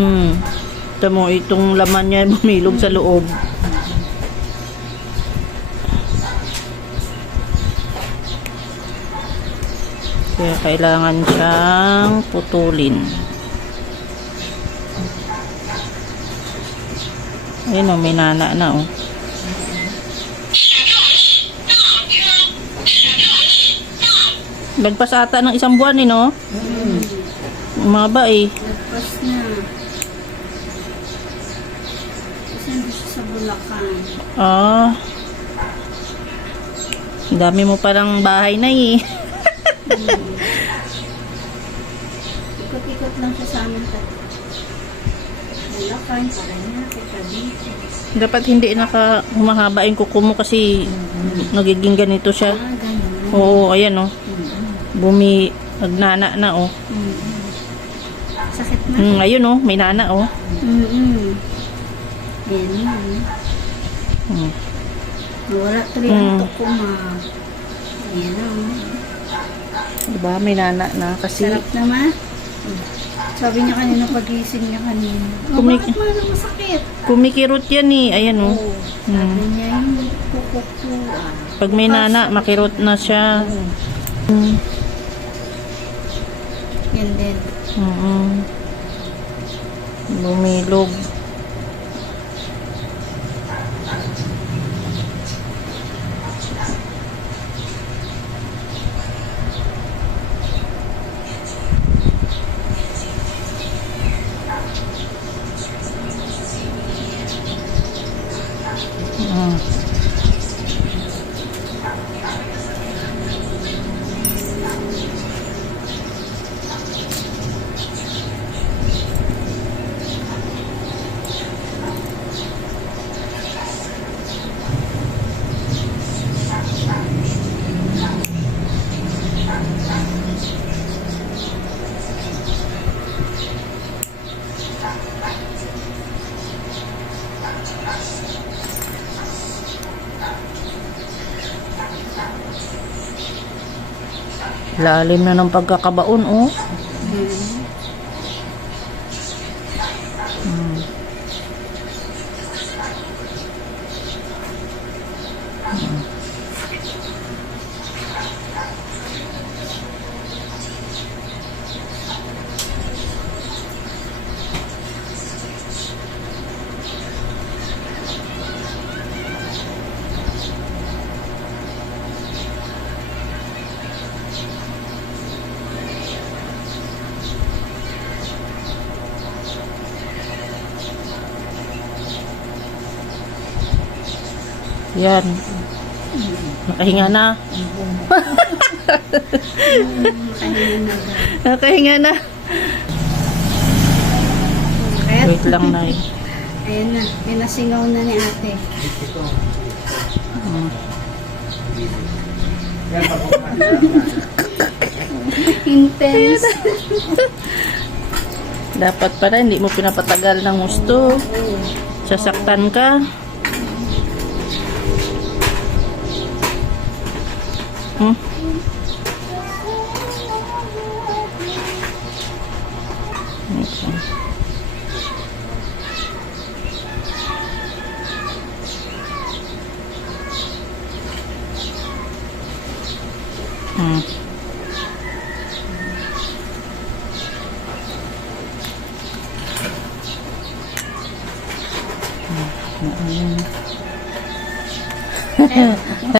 Ito mo, itong laman niya bumilog sa loob. Kaya kailangan siyang putulin. Ayun o, may nana na o. Lagpas ata ng 1 buwan eh, no? Umaba eh. Lagpas na. Kasi hindi siya sa Bulacan. Ah. Ang dami mo parang bahay na eh. Ikot-ikot lang siya sa amin. Bulacan, Paranaque, Cavite. Dapat hindi humahaba yung kuko mo kasi nagiging ganito siya. Ganun. Oo, ayan o. Nagnana na o. Sakit na. Ayun o, may nana o. Yan na. Wala tuloy ang tuko ma. Yan na. Diba, may nana na kasi. Sarap naman. Sabi niya kanina pagising niya kanina. Bakit mo na masakit? Kumikirot yan eh. Ayan o. Sabi niya yung kukukuan. Pag may nana, makirot na siya. Yan din. Bumilog. Lalim na ng pagkakabaon, oh. Yan. Nakahinga na. Nakahinga na. Wait lang na eh. Ayan na. Pinasingaw na ni ate. Intense. Dapat pala hindi mo pinapatagal ng gusto. Sasaktan ka.